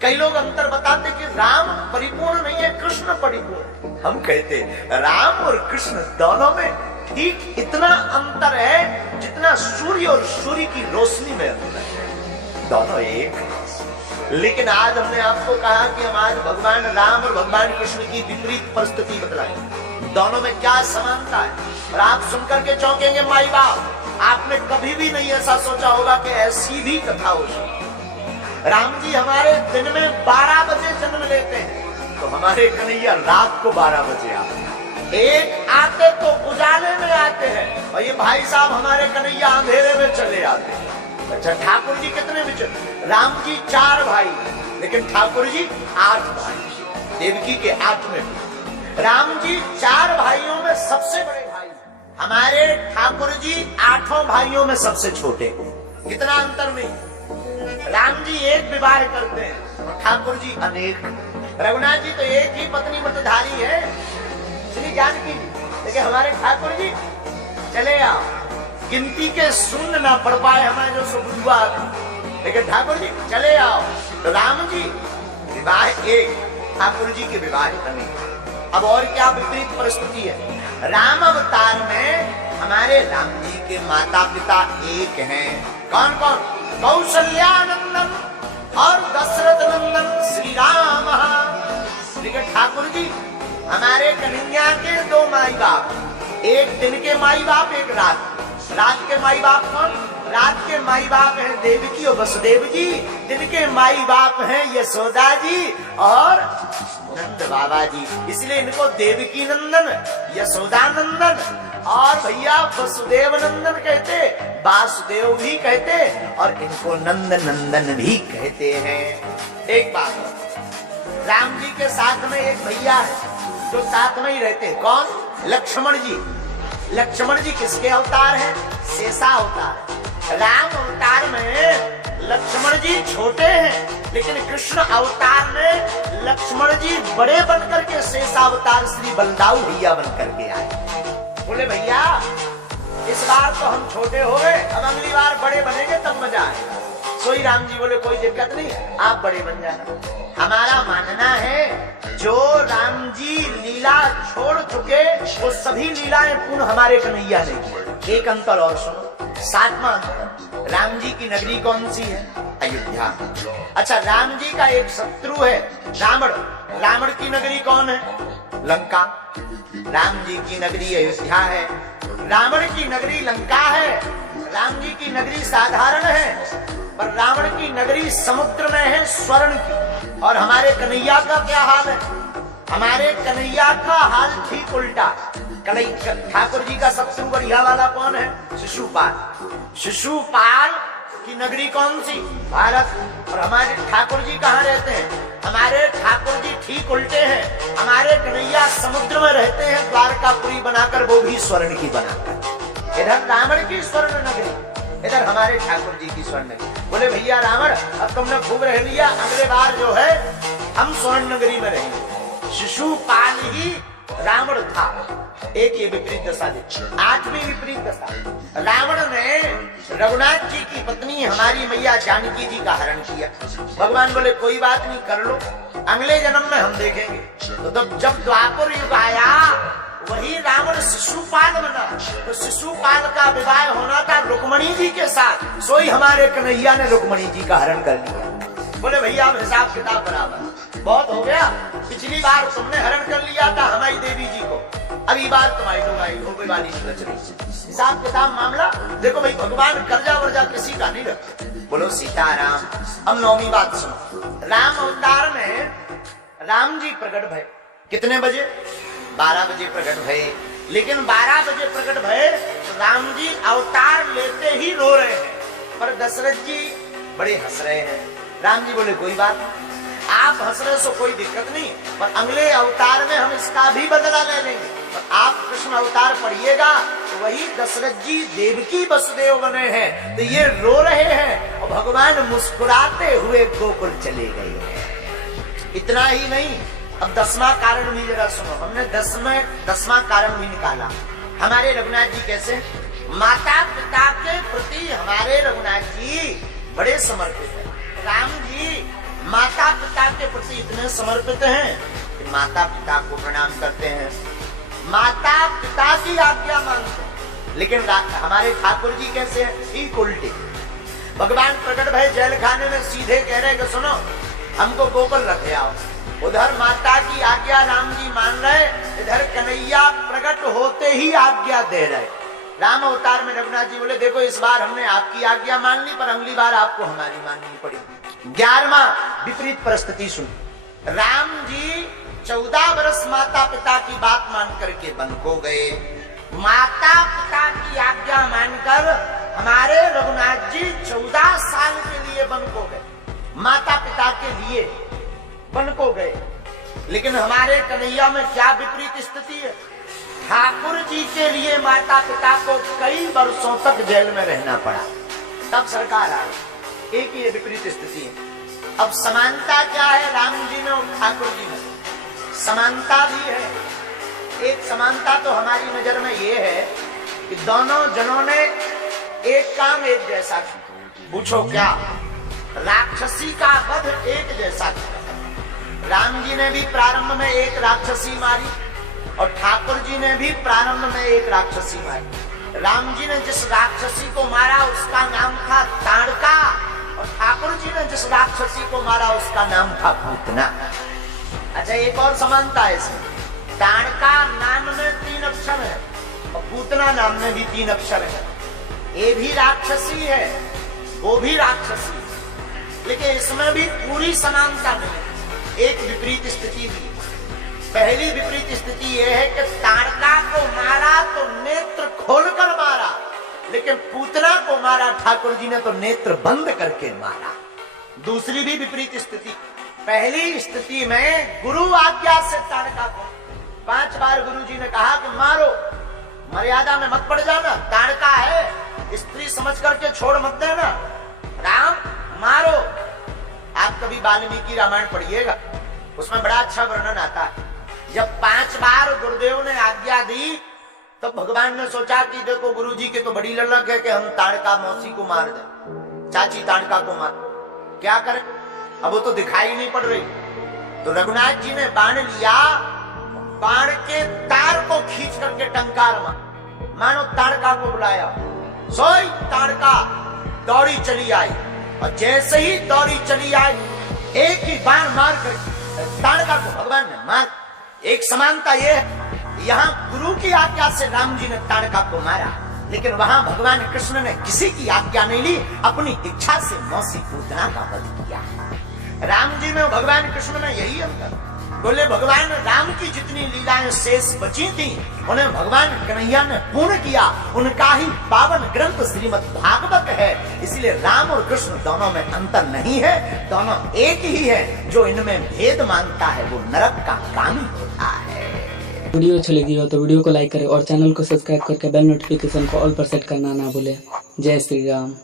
कई लोग अंतर बताते कि राम परिपूर्ण नहीं है, कृष्ण परिपूर्ण। हम कहते राम और कृष्ण दोनों में ठीक इतना अंतर है जितना सूर्य और सूर्य की रोशनी में अंतर है, दोनों एक है। लेकिन आज हमने आपको कहा कि हम आज भगवान राम और भगवान कृष्ण की विपरीत परिस्थिति बतलाएं, दोनों में क्या समानता है। और आप सुनकर के चौंकेंगे माई बाप, आपने कभी भी नहीं ऐसा सोचा होगा कि ऐसी भी कथा हो सकती। राम जी हमारे दिन में 12 बजे जन्म लेते हैं, तो हमारे कन्हैया रात को 12 बजे आते हैं। एक आते तो उजाले में आते हैं, और ये भाई साहब हमारे कन्हैया अंधेरे में चले आते हैं। अच्छा, ठाकुर जी कितने बच्चे? राम जी 4 भाई, लेकिन ठाकुर जी 8 भाई, देवकी के 8वें। राम जी 4 भाइयों में सबसे बड़े भाई, हमारे ठाकुर जी 8 भाइयों में सबसे छोटे। कितना अंतर नहीं। राम जी एक विवाह करते हैं, ठाकुर जी अनेक। रघुनाथ जी तो एक ही पत्नी व्रतधारी है, श्री जानकी जी, लेकिन हमारे ठाकुर जी चले आओ, गिनती के शून्य ना पढ़ पाए हमारे जो सुबुआ, लेकिन ठाकुर जी चले आओ। तो राम जी विवाह एक, ठाकुर जी के विवाह अनेक। अब और क्या विपरीत परिस्थिति है। राम अवतार में हमारे राम जी के माता पिता एक हैं। कौन कौन? कौशल्या नंदन और दशरथ नंदन श्री राम। लेकिन ठाकुर जी हमारे कन्हैया के 2 माई बाप, एक दिन के माई बाप, एक रात के माई बाप। कौन? रात के माई बाप हैं देवकी और वसुदेव जी, दिन के माई बाप हैं यशोदा जी और नंद बाबा जी। इसलिए इनको देवकी नंदन, यशोदा नंदन और भैया वसुदेव नंदन कहते, वासुदेव भी कहते, और इनको नंद नंदन भी कहते हैं। एक बात, राम जी के साथ में एक भैया है जो साथ में ही रहते हैं। कौन? लक्ष्मण जी। लक्ष्मण जी किसके अवतार हैं? शेषा अवतार। राम अवतार में लक्ष्मण जी छोटे हैं, लेकिन कृष्ण अवतार में लक्ष्मण जी बड़े बनकर के शेषावतार श्री बलदाऊ भैया बनकर के आए। बोले भैया इस बार तो हम छोटे हो गए, अब अगली बार बड़े बनेंगे तब मजा आएगा। सोई राम जी बोले कोई दिक्कत नहीं, आप बड़े बन जाना। हमारा मानना है जो राम जी लीला छोड़ चुके वो सभी लीलाएं पुनः हमारे कन्हैया ने की। एक अंतर और सुनो, 7वां अंतर, राम जी की नगरी कौन सी है? अयोध्या। अच्छा, राम जी का एक शत्रु है रावण। रावण की नगरी कौन है? लंका। राम जी की नगरी अयोध्या है, रावण की नगरी लंका है। राम जी की नगरी साधारण है, पर रावण की नगरी समुद्र में है, स्वर्ण की। और हमारे कन्हैया का क्या हाल है? हमारे कन्हैया का हाल ठीक उल्टा। ठाकुर जी का सबसे बढ़िया वाला कौन है? शिशुपाल। शिशुपाल की नगरी कौन सी? भारत। और हमारे ठाकुर जी कहाँ रहते हैं? हमारे ठाकुर जी ठीक उल्टे हैं। हमारे कन्हैया समुद्र में रहते हैं, द्वारकापुरी बनाकर, वो भी स्वर्ण की बनाकर। इधर रावण की स्वर्ण नगरी, इधर हमारे ठाकुर जी की स्वर्ण नगरी। बोले भैया रावण अब तुमने खूब रह लिया, अगले बार जो है हम स्वर्ण नगरी में रहेंगे। शिशुपाल ही रावण था। एक ये विपरीत दशा देखी। 8वीं विपरीत दशा, रावण ने रघुनाथ जी की पत्नी हमारी मैया जानकी जी का हरण किया। भगवान बोले कोई बात नहीं, कर लो, अगले जन्म में हम देखेंगे। तो जब द्वापर युग आया वही रावण शिशुपाल बना। तो शिशुपाल का विवाह होना था रुक्मणी जी के साथ, सोई हमारे कन्हैया ने रुक्मणी जी का हरण कर लिया। बोले भैया अब हिसाब किताब बराबर, बहुत हो गया। पिछली बार तुमने हरण कर लिया था हमारी देवी जी को, अभी बार तुम्हारी लोग आई हो गई वाली नहीं रही। हिसाब किताब मामला देखो भाई, भगवान कर्जा वर्जा किसी का नहीं रखते। बोलो सीताराम। हम 9वीं बात सुनो। राम अवतार में राम जी प्रकट भय कितने बजे? 12 बजे प्रकट भय। लेकिन 12 बजे प्रकट भय तो राम जी अवतार लेते ही रो रहे हैं, पर दशरथ जी बड़े हंस रहे हैं। राम जी बोले कोई बात नहीं, आप हंस रहे सो कोई दिक्कत नहीं, पर अगले अवतार में हम इसका भी बदला ले लेंगे। पर आप कृष्ण अवतार पढ़िएगा तो वही दशरथ जी देवकी वसुदेव बने हैं, तो ये रो रहे हैं और भगवान मुस्कुराते हुए गोकुल चले गए। इतना ही नहीं, अब 10वां कारण भी जरा सुनो। हमने 10वां कारण भी निकाला। हमारे रघुनाथ जी कैसे? माता पिता के प्रति हमारे रघुनाथ जी बड़े समर्पित है। राम जी माता पिता पिता के प्रति इतने समर्पित हैं कि माता पिता को प्रणाम करते हैं, माता पिता की आज्ञा मानते हैं। लेकिन हमारे ठाकुर जी कैसे हैं? ठीक उल्टे। भगवान प्रकट भय जेल खाने में सीधे कह रहे कि सुनो हमको गोकुल रखे आओ। उधर माता की आज्ञा राम जी मान रहे, इधर कन्हैया प्रकट होते ही आज्ञा दे रहे। राम अवतार में रघुनाथ जी बोले देखो इस बार हमने आपकी आज्ञा मान ली, पर अगली बार आपको हमारी माननी पड़ेगी। 11वां विपरीत परिस्थिति सुन। राम जी 14 वर्ष माता पिता की बात मान करके वन को गए। माता पिता की आज्ञा मानकर हमारे रघुनाथ जी 14 साल के लिए वन को गए, माता पिता के लिए वन को गए। लेकिन हमारे कन्हैया में क्या विपरीत स्थिति है? ठाकुर जी के लिए माता पिता को कई वर्षों तक जेल में रहना पड़ा, तब सरकार आई। एक ये विपरीत स्थिति है। अब समानता क्या है राम जी में और ठाकुर जी में? समानता भी है। एक समानता तो हमारी नजर में ये है कि दोनों जनों ने एक काम एक जैसा किया। पूछो क्या? राक्षसी का वध एक जैसा किया। राम जी ने भी प्रारंभ में एक राक्षसी मारी और ठाकुर जी ने भी प्रारंभ में एक राक्षसी मारी। राम जी ने जिस राक्षसी को मारा उसका नाम था ताड़का और ठाकुर जी ने जिस राक्षसी को मारा उसका नाम था पूतना। अच्छा एक और समानता है इसमें। ताड़का नाम में 3 अक्षर है और पूतना नाम में भी 3 अक्षर है। ये भी राक्षसी है, वो भी राक्षसी है, लेकिन इसमें भी पूरी समानता नहीं। एक विपरीत स्थिति भी। पहली विपरीत स्थिति यह है कि ताड़का को मारा तो नेत्र खोलकर मारा, लेकिन पूतना को मारा ठाकुर जी ने तो नेत्र बंद करके मारा। दूसरी भी विपरीत स्थिति। पहली स्थिति में गुरु आज्ञा से ताड़का को 5 बार गुरु जी ने कहा कि मारो, मर्यादा में मत पड़ जाना, ताड़का है, स्त्री समझ करके छोड़ मत देना, राम मारो। आप कभी वाल्मीकि रामायण पढ़िएगा, उसमें बड़ा अच्छा वर्णन आता है। जब 5 बार गुरुदेव ने आज्ञा दी तो भगवान ने सोचा कि देखो गुरु जी के तो बड़ी ललक है कि हम ताड़का मौसी को मार दें, चाची ताड़का को मार, क्या करें? अब वो तो दिखाई नहीं पड़ रही। तो रघुनाथ जी ने बाण लिया, बाण के तार को खींच करके टंकार मानो ताड़का को बुलाया। सोई ताड़का दौड़ी चली आई और जैसे ही दौड़ी चली आई एक ही बाण मार कर ताड़का को भगवान ने मार। एक समानता ये है, यहाँ गुरु की आज्ञा से राम जी ने ताड़का को मारा, लेकिन वहां भगवान कृष्ण ने किसी की आज्ञा नहीं ली, अपनी इच्छा से मौसी पूतना का वध किया। राम जी में भगवान कृष्ण में यही अंतर। बोले भगवान राम की जितनी लीलाएं शेष बची थी उन्हें भगवान कन्हैया ने पूर्ण किया। उनका ही पावन ग्रंथ श्रीमद् भागवत है। इसलिए राम और कृष्ण दोनों में अंतर नहीं है, दोनों एक ही है। जो इनमें भेद मानता है वो नरक का कामी होता है। वीडियो अच्छी लगी हो तो वीडियो को लाइक करें और चैनल को सब्सक्राइब करके बेल नोटिफिकेशन को ऑल पर सेट करना ना भूलें। जय श्री राम।